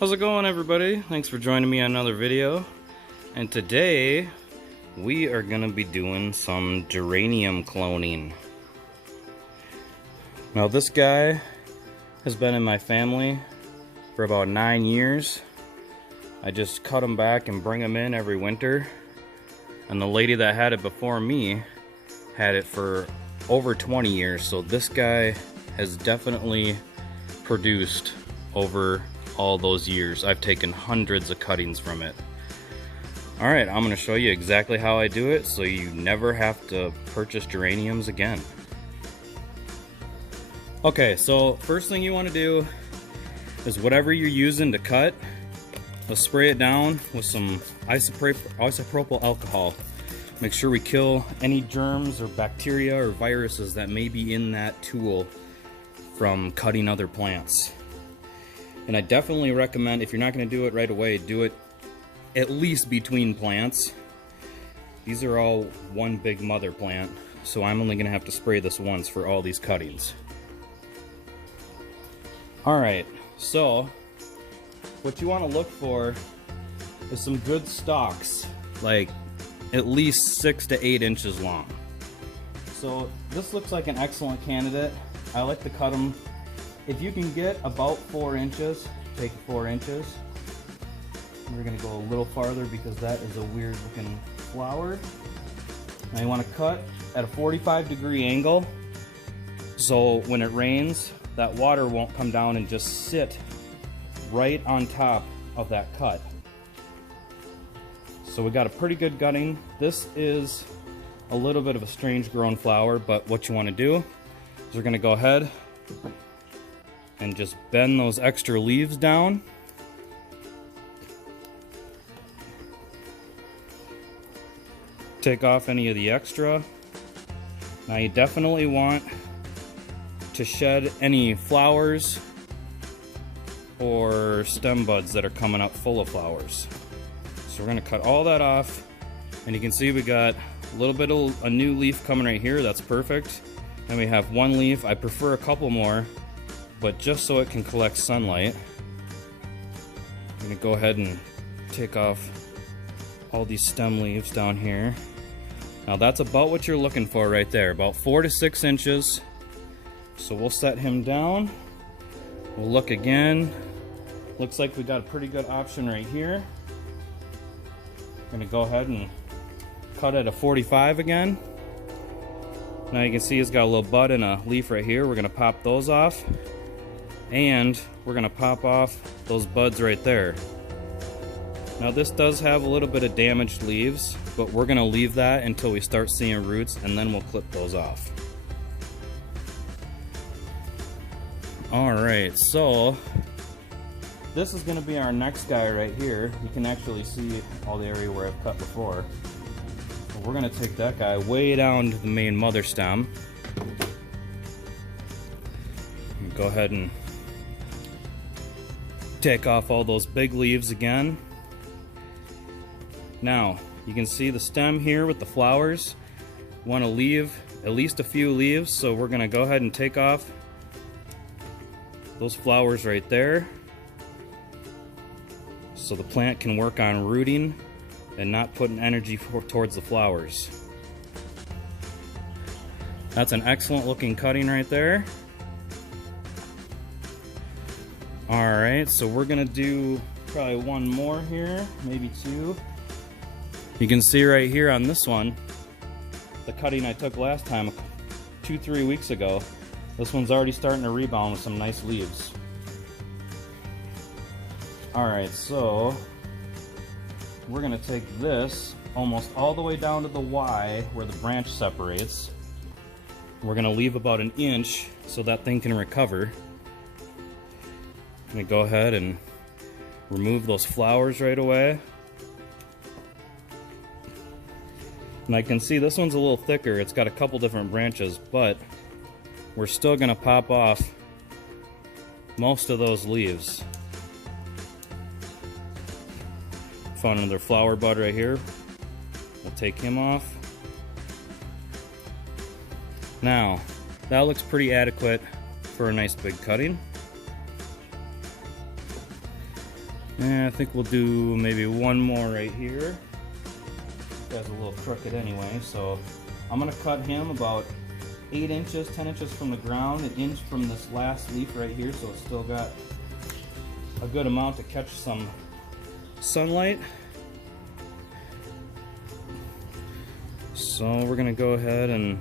How's it going, everybody? Thanks for joining me on another video. And today we are gonna be doing some geranium cloning. Now this guy has been in my family for about 9 years. I just cut him back and bring him in every winter. And the lady that had it before me had it for over 20 years. So this guy has definitely produced over all those years. I've taken hundreds of cuttings from it. Alright, I'm going to show you exactly how I do it so you never have to purchase geraniums again. Okay, so first thing you want to do is whatever you're using to cut, let's spray it down with some isopropyl alcohol. Make sure we kill any germs or bacteria or viruses that may be in that tool from cutting other plants. And I definitely recommend, if you're not going to do it right away, do it at least between plants. These are all one big mother plant, so I'm only going to have to spray this once for all these cuttings. Alright, so what you want to look for is some good stalks, like at least 6 to 8 inches long. So this looks like an excellent candidate. I like to cut them. If you can get about 4 inches, take 4 inches. We're going to go a little farther because that is a weird looking flower. Now you want to cut at a 45-degree angle, so when it rains, that water won't come down and just sit right on top of that cut. So we got a pretty good gutting. This is a little bit of a strange grown flower, but what you want to do is we're going to go ahead and just bend those extra leaves down. Take off any of the extra. Now you definitely want to shed any flowers or stem buds that are coming up full of flowers. So we're going to cut all that off, and you can see we got a little bit of a new leaf coming right here. That's perfect. And we have one leaf. I prefer a couple more, but just so it can collect sunlight, I'm going to go ahead and take off all these stem leaves down here. Now that's about what you're looking for right there, about 4 to 6 inches. So we'll set him down. We'll look again. Looks like we got a pretty good option right here. I'm going to go ahead and cut at a 45 again. Now you can see it's got a little bud and a leaf right here. We're going to pop those off. And we're going to pop off those buds right there. Now this does have a little bit of damaged leaves, but we're going to leave that until we start seeing roots, and then we'll clip those off. Alright, so this is going to be our next guy right here. You can actually see all the area where I've cut before. So we're going to take that guy way down to the main mother stem. Go ahead and take off all those big leaves again. Now you can see the stem here with the flowers. Want to leave at least a few leaves, so we're going to go ahead and take off those flowers right there so the plant can work on rooting and not putting energy towards the flowers. That's an excellent looking cutting right there. Alright, so we're gonna do probably one more here, maybe two. You can see right here on this one, the cutting I took last time, 2-3 weeks ago. This one's already starting to rebound with some nice leaves. Alright, so we're gonna take this almost all the way down to the Y where the branch separates. We're gonna leave about 1 inch so that thing can recover. I'm going to go ahead and remove those flowers right away. And I can see this one's a little thicker. It's got a couple different branches, but we're still going to pop off most of those leaves. Found another flower bud right here. We'll take him off. Now, that looks pretty adequate for a nice big cutting. And I think we'll do maybe one more right here. This guy's a little crooked anyway, so I'm gonna cut him about 8 inches, 10 inches from the ground, an inch from this last leaf right here, so it's still got a good amount to catch some sunlight. So we're gonna go ahead and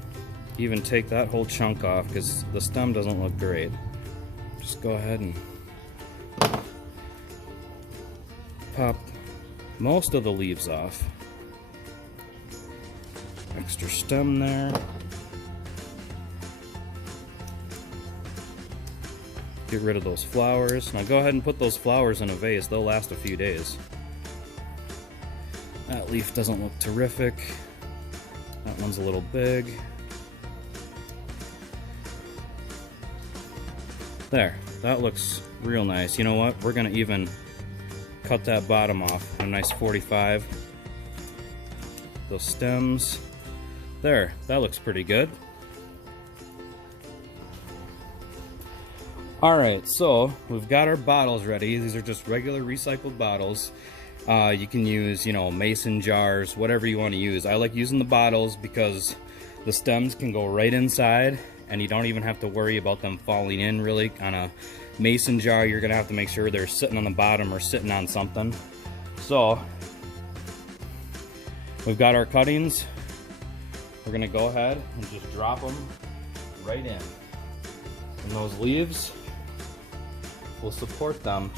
even take that whole chunk off because the stem doesn't look great. Just go ahead and pop most of the leaves off. Extra stem there. Get rid of those flowers. Now go ahead and put those flowers in a vase. They'll last a few days. That leaf doesn't look terrific. That one's a little big. There, that looks real nice. You know what? We're gonna even cut that bottom off. A nice 45. Those stems. There, that looks pretty good. Alright, so we've got our bottles ready. These are just regular recycled bottles. You can use, you know, mason jars, whatever you want to use. I like using the bottles because the stems can go right inside and you don't even have to worry about them falling in really. On a mason jar, you're going to have to make sure they're sitting on the bottom or sitting on something. So, we've got our cuttings. We're going to go ahead and just drop them right in. And those leaves will support them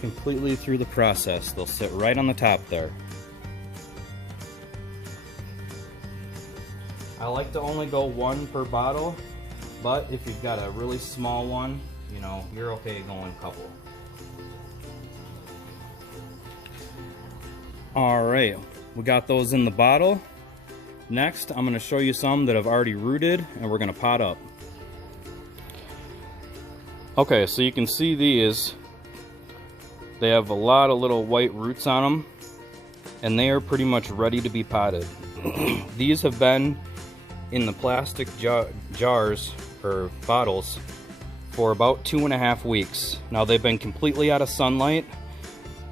completely through the process. They'll sit right on the top there. I like to only go one per bottle, but if you've got a really small one, you know, you're okay going a couple. Alright, we got those in the bottle. Next, I'm going to show you some that I've already rooted and we're going to pot up. Okay, so you can see these. They have a lot of little white roots on them and they are pretty much ready to be potted. These have been in the plastic jars or bottles for about 2.5 weeks. Now they've been completely out of sunlight.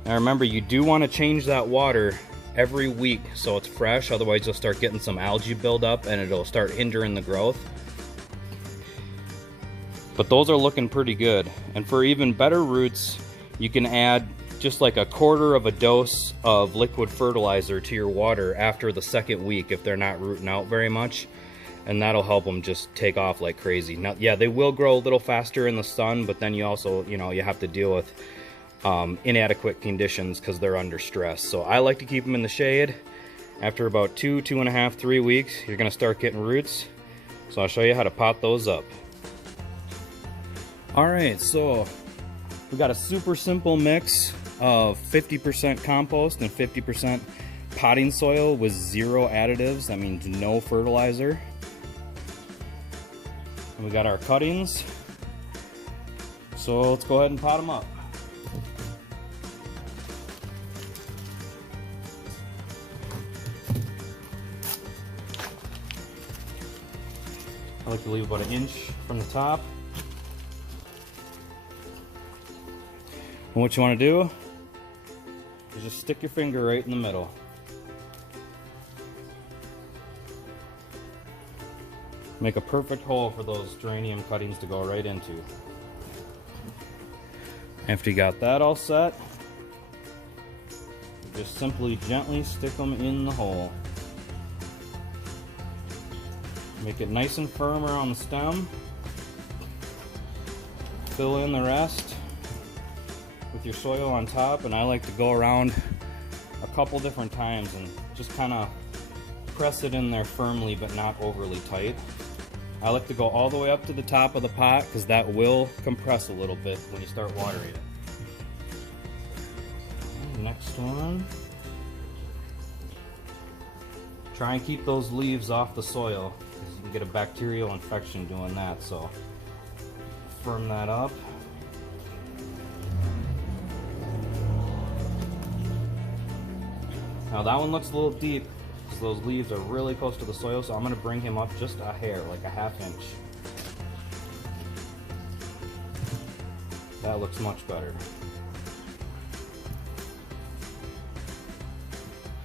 Now remember, you do want to change that water every week so it's fresh, otherwise you'll start getting some algae buildup and it'll start hindering the growth. But those are looking pretty good. And for even better roots, you can add just like 1/4 of a dose of liquid fertilizer to your water after the 2nd week if they're not rooting out very much, and that'll help them just take off like crazy. Now, yeah, they will grow a little faster in the sun, but then you also, you know, you have to deal with inadequate conditions because they're under stress. So I like to keep them in the shade. After about 2.5, 3 weeks, you're gonna start getting roots. So I'll show you how to pot those up. All right, so we got a super simple mix of 50% compost and 50% potting soil with 0 additives. That means no fertilizer. And we got our cuttings. So let's go ahead and pot them up. I like to leave about 1 inch from the top. And what you want to do is just stick your finger right in the middle. Make a perfect hole for those geranium cuttings to go right into. After you got that all set, just simply gently stick them in the hole. Make it nice and firm around the stem. Fill in the rest with your soil on top, and I like to go around a couple different times and just kind of press it in there firmly but not overly tight. I like to go all the way up to the top of the pot because that will compress a little bit when you start watering it. Next one. Try and keep those leaves off the soil because you can get a bacterial infection doing that, so firm that up. Now that one looks a little deep because those leaves are really close to the soil, so I'm going to bring him up just a hair, like a 1/2 inch. That looks much better.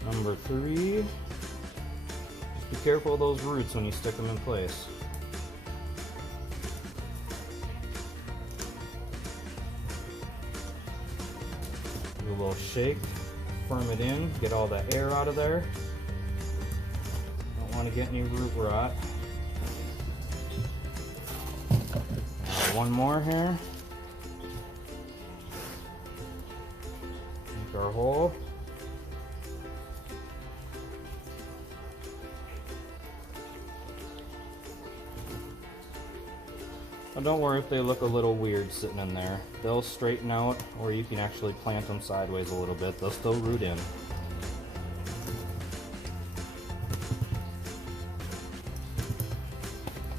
Number 3, just be careful of those roots when you stick them in place. Do a little shake, firm it in, get all that air out of there. Don't want to get any root rot. One more here. Make our hole. Now don't worry if they look a little weird sitting in there. They'll straighten out, or you can actually plant them sideways a little bit. They'll still root in.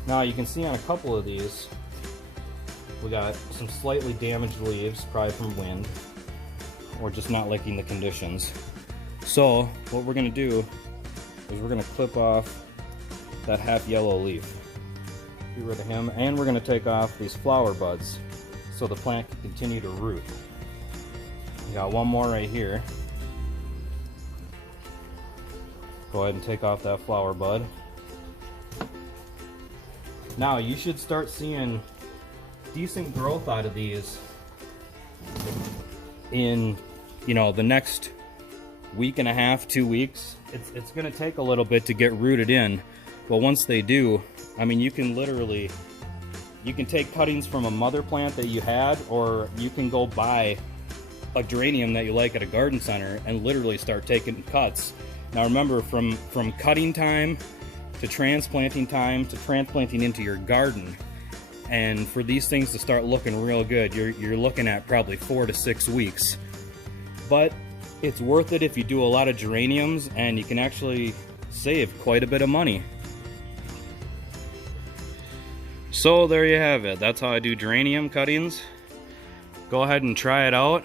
Now you can see on a couple of these, we got some slightly damaged leaves, probably from wind, or just not liking the conditions. So what we're going to do is we're going to clip off that half yellow leaf. Get rid of him, and we're going to take off these flower buds so the plant can continue to root. We got one more right here. Go ahead and take off that flower bud. Now you should start seeing decent growth out of these in, you know, the next week and a half, 2 weeks. It's going to take a little bit to get rooted in, but once they do, I mean, you can take cuttings from a mother plant that you had, or you can go buy a geranium that you like at a garden center and literally start taking cuts. Now remember, from cutting time to transplanting into your garden, and for these things to start looking real good, you're looking at probably 4 to 6 weeks. But it's worth it if you do a lot of geraniums, and you can actually save quite a bit of money. So there you have it. That's how I do geranium cuttings. Go ahead and try it out.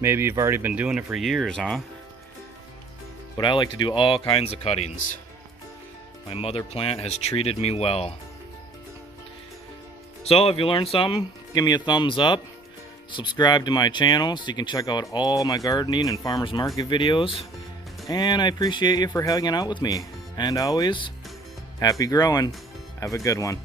Maybe you've already been doing it for years, huh? But I like to do all kinds of cuttings. My mother plant has treated me well. So if you learned something, give me a thumbs up. Subscribe to my channel so you can check out all my gardening and farmers market videos. And I appreciate you for hanging out with me. And always, happy growing. Have a good one.